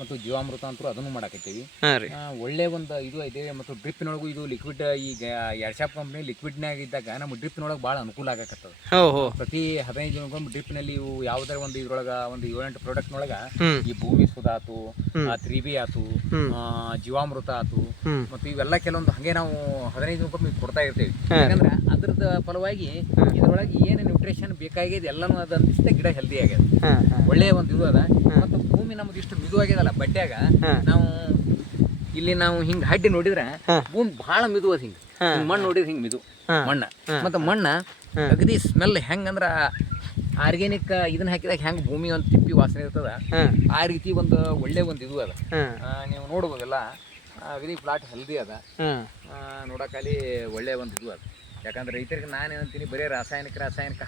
ಮತ್ತು ಜೀವಾಮೃತ ಅಂತೂ ಅದನ್ನು ಮಾಡಾಕತ್ತೀವಿ. ಹಾಂ ರೀ. ಒಳ್ಳೆ ಒಂದು ಇದು ಇದೆ. ಮತ್ತು ಡ್ರಿಪ್ನೊಳಗೂ ಇದು ಲಿಕ್ವಿಡ್ ಈಗ ಎರ್ಶಾಪ್ ಕಂಪ್ನಿ ಲಿಕ್ವಿಡ್ನಾಗ ಇದ್ದಾಗ ನಮ್ಮ ಡ್ರಿಪ್ನೊಳಗೆ ಭಾಳ ಅನುಕೂಲ ಆಗಕತ್ತದ. ಪ್ರತಿ 15 ದಿನಕ್ಕೊಮ್ಮೆ ಡ್ರಿಪ್ನಲ್ಲಿ ಇವು ಯಾವುದೇ ಒಂದು ಇದ್ರೊಳಗೆ ಒಂದು 7-8 ಪ್ರಾಡಕ್ಟ್ನೊಳಗೆ ಈ ಭೂಮಿ ಸುಧಾ ಆತು, 3B ಆತು, ಜೀವಾಮೃತ ಆತು, ಮತ್ತು ಇವೆಲ್ಲ ಕೆಲವೊಂದು ಹಾಗೆ ನಾವು 15 ದಿನಕ್ಕೊಮ್ಮೆ ಕೊಡ್ತಾ ಇರ್ತೀವಿ. ಯಾಕಂದ್ರೆ ಅದ್ರದ್ದು ಫಲವಾಗಿ ಇದ್ರೊಳಗೆ ಏನು ನ್ಯೂಟ್ರಿಷನ್ ಬೇಕಾಗಿದೆ ಎಲ್ಲನೂ ಅದಂತಿಸ್ತೆ ಗಿಡ ಹೆಲ್ದಿ ಆಗ್ಯದ. ಒಳ್ಳೆಯ ಒಂದು ಇದು ಅದ. ಮತ್ತು ಭೂಮಿ ನಮ್ದು ಇಷ್ಟು ಮಿದು ಆಗ್ಯದಲ್ಲ ಬಡ್ಡ್ಯಾಗ, ನಾವು ಇಲ್ಲಿ ನಾವು ಹಿಂಗೆ ಹಡ್ಡಿ ನೋಡಿದ್ರೆ ಭೂಮಿ ಭಾಳ ಮಿದು ಅದ. ಹಿಂಗೆ ಮಣ್ಣು ನೋಡಿದ್ರೆ ಹಿಂಗೆ ಮಿದು ಮಣ್ಣ. ಮತ್ತು ಮಣ್ಣ ಅಗದಿ ಸ್ಮೆಲ್ ಹೆಂಗಂದ್ರೆ ಆರ್ಗ್ಯಾನಿಕ್ ಇದನ್ನ ಹಾಕಿದಾಗ ಹೆಂಗೆ ಭೂಮಿ ಒಂದು ತಿಪ್ಪಿ ವಾಸನೆ ಇರ್ತದ, ಆ ರೀತಿ ಒಂದು ಒಳ್ಳೆ ಒಂದು ಇದು ಅದ. ನೀವು ನೋಡ್ಬೋದಲ್ಲ, ಅಗದಿ ಪ್ಲಾಟ್ ಹೆಲ್ದಿ ಅದ. ನೋಡೋಕಲ್ಲಿ ಒಳ್ಳೆ ಒಂದು ಇದು ಅದ. ಯಾಕಂದ್ರೆ ರೈತರಿಗೆ ನಾನು ಏನಂತೀನಿ, ಬರೀ ರಾಸಾಯನಿಕ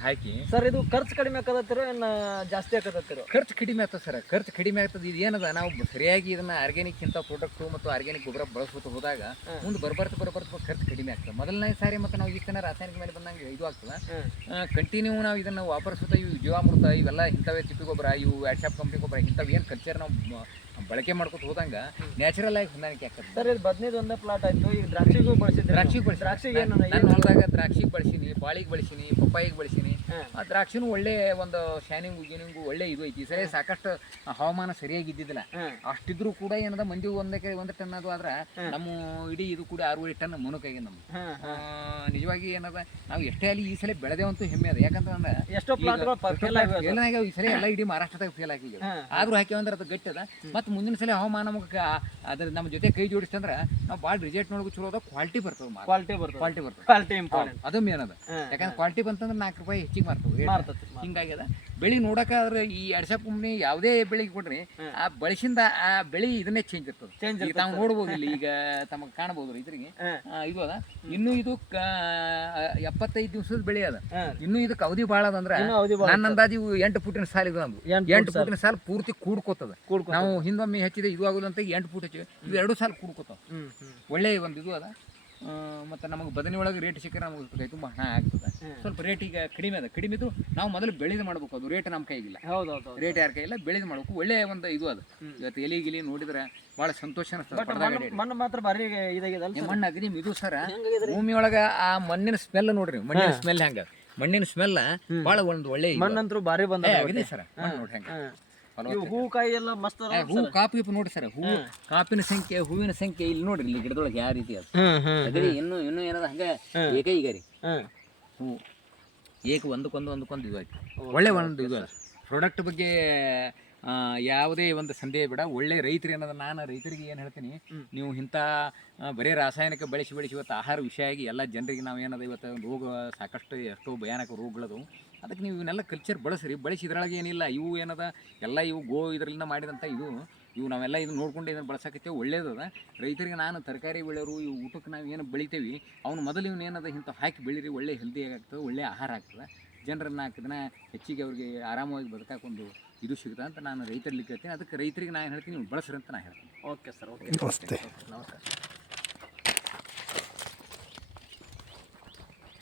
ಹಾಕಿ ಸರ್ ಇದು ಖರ್ಚು ಕಡಿಮೆ ಆಕತ್ತಿರೋ ಏನು ಜಾಸ್ತಿ ಆಕತ್ತಿರೋ? ಖರ್ಚು ಕಡಿಮೆ ಆಗ್ತದೆ ಸರ್, ಖರ್ಚು ಕಡಿಮೆ ಆಗ್ತದೆ. ಇದು ಏನದ, ನಾವು ಸರಿಯಾಗಿ ಇದನ್ನ ಆರ್ಗ್ಯಾನಿಕ್ ಇಂಥ ಪ್ರಾಡಕ್ಟು ಮತ್ತು ಆರ್ಗ್ಯಾನಿಕ್ ಗೊಬ್ಬರ ಬಳಸ್ಕೊತ ಹೋದಾಗ ಮುಂದೆ ಬರ್ಬರ್ತ ಖರ್ಚು ಕಡಿಮೆ ಆಗ್ತದೆ. ಮೊದಲನೇ ಸಾರಿ ಮತ್ತು ನಾವು ಈಗ ರಾಸಾಯನಿಕ ಮೇಲೆ ಬಂದಂಗೆ ಇದು ಆಗ್ತದೆ. ಕಂಟಿನ್ಯೂ ನಾವು ಇದನ್ನು ವಾಪರಿಸುತ್ತಾ ಇವು ಜೀವಾಮೃತ ಇವೆಲ್ಲ ಇಂಥವೇ ತಿಪ್ಪಿ ಗೊಬ್ಬರ, ಇವು ವ್ಯಾಟ್ಸಾಪ್ ಕಂಪ್ನಿ ಗೊಬ್ಬರ ಇಂಥವು ಏನು ಕಲ್ಚರ್ ನಾವು ಬಳಕೆ ಮಾಡ್ಕೊತ ಹೋದಂಗೆ ನ್ಯಾಚುರಲ್ ಆಗಿ ಹೊಂದಾಣಿಕೆ ಆಗ್ತದೆ. ಸರ್ ಇದು ಬದನೇದು ಒಂದೇ ಪ್ಲಾಟ್ ಆಯಿತು. ಈಗ ದ್ರಾಕ್ಷಿಗೂ ಬಳಸಿದ್ದೆ. ದ್ರಾಕ್ಷಿಗೆ ಏನು ಹೊಲದಾಗ ದ್ರಾಕ್ಷಿಗೆ ಬಳಸೀನಿ, ಬಾಳಿಗೆ ಬಳಸೀನಿ, ಪಪ್ಪಾಯಿಗೆ ಬಳಸೀನಿ. ಆ ದ್ರಾಕ್ಷಿನೂ ಒಳ್ಳೆ ಒಂದು ಶಾನಿಂಗು ಒಳ್ಳೆ ಇದು ಐತಿ. ಈ ಸರಿ ಸಾಕಷ್ಟು ಹವಾಮಾನ ಸರಿಯಾಗಿ ಇದ್ದಿದ್ದಿಲ್ಲ. ಅಷ್ಟಿದ್ರು ಕೂಡ ಏನದ ಮಂದಿ ಒಂದು ಟನ್ ಅದು ಆದ್ರೆ ನಮ್ಮ ಇಡೀ ಇದು ಕೂಡ 6-7 ಟನ್ ಮುನುಕಾಗಿ ನಮ್ದು. ನಿಜವಾಗಿ ಏನದ, ನಾವು ಎಷ್ಟೇ ಅಲ್ಲಿ ಈ ಸಲ ಬೆಳೆದೇವಂತೂ ಹೆಮ್ಮೆ ಅದ. ಯಾಕಂತಂದ್ರೆ ಎಷ್ಟೋ ಪ್ಲಾಟ್ಗಳು ಫೇಲ್ ಈ ಸಲ ಎಲ್ಲ ಇಡೀ ಮಹಾರಾಷ್ಟ್ರದಾಗ ಫೇಲ್ ಆಗಿವೆ. ಆದ್ರೂ ಹಾಕಿವಂದ್ರೆ ಅದು ಗಟ್ಟಿ ಅದ. ಮತ್ತು ಮುಂದಿನ ಸಲ ಹವಾಮಾನ ನಮಗೆ ಅದ್ರ ನಮ್ಮ ಜೊತೆ ಕೈ ಜೋಡಿಸ್ತಂದ್ರೆ ನಾವು ಭಾಳ ರಿಸಲ್ಟ್ ನೋಡೋಕೆ ಚಲೋ ಅದ. ಕ್ವಾಲಿಟಿ ಬರ್ತದೆ, ಕ್ವಾಲಿಟಿ ಇಂಪಾರ್ಟೆಂಟ್. ಅದು ಮೇನ್ ಅದ. ಯಾಕಂದ್ರೆ ಕ್ವಾಲಿಟಿ ಬಂತಂದ್ರೆ 4 ರೂಪಾಯಿ ಹೆಚ್ಚಿಗೆ ಮಾರ್ತದೆ. ಹಿಂಗಾಗ್ಯದ. ಬೆಳೆ ನೋಡೋಕಾದ್ರೆ ಈ ಎರ್ಶಾಪ್ ಕಂಪ್ನಿ ಯಾವುದೇ ಬೆಳೆಗೆ ಕೊಡ್ರಿ, ಆ ಬಳಸಿಂದ ಆ ಬೆಳೆ ಇದನ್ನೇ ಚೇಂಜ್ ಇರ್ತದೆ. ತಾವು ನೋಡ್ಬೋದು, ಇಲ್ಲಿ ಈಗ ತಮಗೆ ಕಾಣಬಹುದು ರೈತರಿಗೆ ಇದು ಅದ. ಇನ್ನು ಇದು 75 ದಿವಸದ ಬೆಳೆ ಅದ. ಇನ್ನು ಇದಕ್ಕೆ ಅವಧಿ ಭಾಳ ಅದಂದ್ರೆ ನನ್ನ ಅಂದಾಜು 8 ಫುಟಿನ ಸಾಲ ಇದು. ನಮ್ದು 8 ಫುಟಿನ ಸಾಲ ಪೂರ್ತಿ ಕೂಡ್ಕೋತದ. ನಾವು ಹಿಂದೊಮ್ಮೆ ಹಚ್ಚಿದೆ ಇದು ಆಗೋದು ಅಂತ 8 ಫುಟ್ ಹಚ್ಚಿವೆ. ಇವು 2 ಸಾಲ ಕೂಡ್ಕೋತಾವ. ಒಳ್ಳೆಯ ಒಂದು ಇದು ಅದ. ಮತ್ತು ನಮಗೆ ಬದನೆ ಒಳಗೆ ರೇಟ್ ಸಿಕ್ಕರೆ ನಮಗೆ ತುಂಬ ಹಣ ಆಗ್ತದೆ. ಸ್ವಲ್ಪ ರೇಟ್ ಈಗ ಕಡಿಮೆ ಅದ. ಕಡಿಮೆ ಇದ್ದು ನಾವು ಮೊದಲು ಬೆಳೆದು ಮಾಡ್ಬೇಕು. ಅದು ರೇಟ್ ನಮ್ಮ ಕೈಗಿಲ್ಲ. ಹೌದೌದು, ರೇಟ್ ಯಾರ ಕೈಗಿಲ್ಲ, ಬೆಳೆದು ಮಾಡ್ಬೇಕು. ಒಳ್ಳೆಯ ಒಂದು ಇದು ಅದು. ಇವತ್ತು ಎಲಿ ನೋಡಿದ್ರೆ ಭಾಳ ಸಂತೋಷ ಅನಿಸ್ತದೆ. ಮಣ್ಣು ಮಾತ್ರ ಭಾರಿ ಇದಾಗಿದೆ. ಮಣ್ಣು ಅಗದಿ ಇದು ಸರ. ಭೂಮಿ ಒಳಗೆ ಆ ಮಣ್ಣಿನ ಸ್ಮೆಲ್ ನೋಡ್ರಿ, ಮಣ್ಣಿನ ಸ್ಮೆಲ್ ಹೆಂಗ, ಮಣ್ಣಿನ ಸ್ಮೆಲ್ ಭಾಳ ಒಂದು ಒಳ್ಳೆ ಮಣ್ಣಂತರೂ ಭಾರಿ ಬಂದ ಅಗದಿ ಸರ. ನೋಡಿ ಹೆಂಗ ಹೂ ಕಾಯಿ ಎಲ್ಲ ಮಸ್ತ್. ಹೂ ಕಾಪಿ ನೋಡಿ ಸರ್, ಕಾಪಿನ ಸಂಖ್ಯೆ, ಹೂವಿನ ಸಂಖ್ಯೆ ಇಲ್ಲಿ ನೋಡ್ರಿ, ಇಲ್ಲಿ ಗಿಡದೊಳಗೆ ಯಾವ ರೀತಿ ಅದು. ಅದ್ರಿ ಇನ್ನು ಏನದ ಹಂಗ ಈಗ ರೀ ಹೂ ಒಂದಕ್ಕೊಂದು ಇದು ಆಯ್ತು. ಒಳ್ಳೆ ಒಂದು ಇದು ಪ್ರಾಡಕ್ಟ್ ಬಗ್ಗೆ ಯಾವುದೇ ಒಂದು ಸಂದೇಹ ಬೇಡ. ಒಳ್ಳೆ ರೈತರು ಏನದ, ನಾನು ರೈತರಿಗೆ ಏನು ಹೇಳ್ತೀನಿ, ನೀವು ಇಂಥ ಬರೀ ರಾಸಾಯನಿಕ ಬಳಸಿ ಇವತ್ತು ಆಹಾರ ವಿಷಯ ಆಗಿ ಎಲ್ಲ ಜನರಿಗೆ ನಾವು ಏನದ ಇವತ್ತು ರೋಗ ಸಾಕಷ್ಟು ಎಷ್ಟೋ ಭಯಾನಕ ರೋಗಗಳದು. ಅದಕ್ಕೆ ನೀವು ಇವನ್ನೆಲ್ಲ ಕಲ್ಚರ್ ಬಳಸ್ರಿ. ಇದ್ರೊಳಗೆ ಏನಿಲ್ಲ, ಇವು ಏನದ ಎಲ್ಲ ಇವು ಇದರಿಂದ ಮಾಡಿದಂಥ ಇವು ನಾವೆಲ್ಲ ಇದನ್ನ ನೋಡ್ಕೊಂಡು ಇದನ್ನು ಬಳಸಕತ್ತೇವೆ. ಒಳ್ಳೇದದ. ರೈತರಿಗೆ ನಾನು ತರಕಾರಿ ಬೆಳೆಯೋರು, ಇವು ಊಟಕ್ಕೆ ನಾವು ಏನು ಬೆಳಿತೇವೆ ಅವ್ನು ಮೊದಲು ಏನದ ಇಂಥ ಹಾಕಿ ಬೆಳೀರಿ, ಒಳ್ಳೆ ಹೆಲ್ದಿಯಾಗಿ ಆಗ್ತದೆ, ಒಳ್ಳೆ ಆಹಾರ ಆಗ್ತದೆ. ಜನರನ್ನು ಹಾಕಿದ್ರೆ ಹೆಚ್ಚಿಗೆ ಅವ್ರಿಗೆ ಆರಾಮವಾಗಿ ಬದುಕಾಕೊಂದು ಇದು ಸಿಗುತ್ತೆ ಅಂತ ನಾನು ರೈತರಲ್ಲಿ ಕೇಳ್ತೀನಿ. ಅದಕ್ಕೆ ರೈತರಿಗೆ ನಾನು ಹೇಳ್ತೀನಿ, ನೀವು ಬಳಸ್ರಿ ಅಂತ ನಾನು ಹೇಳ್ತೀನಿ. ಓಕೆ ಸರ್, ಓಕೆ, ನಮಸ್ತೆ.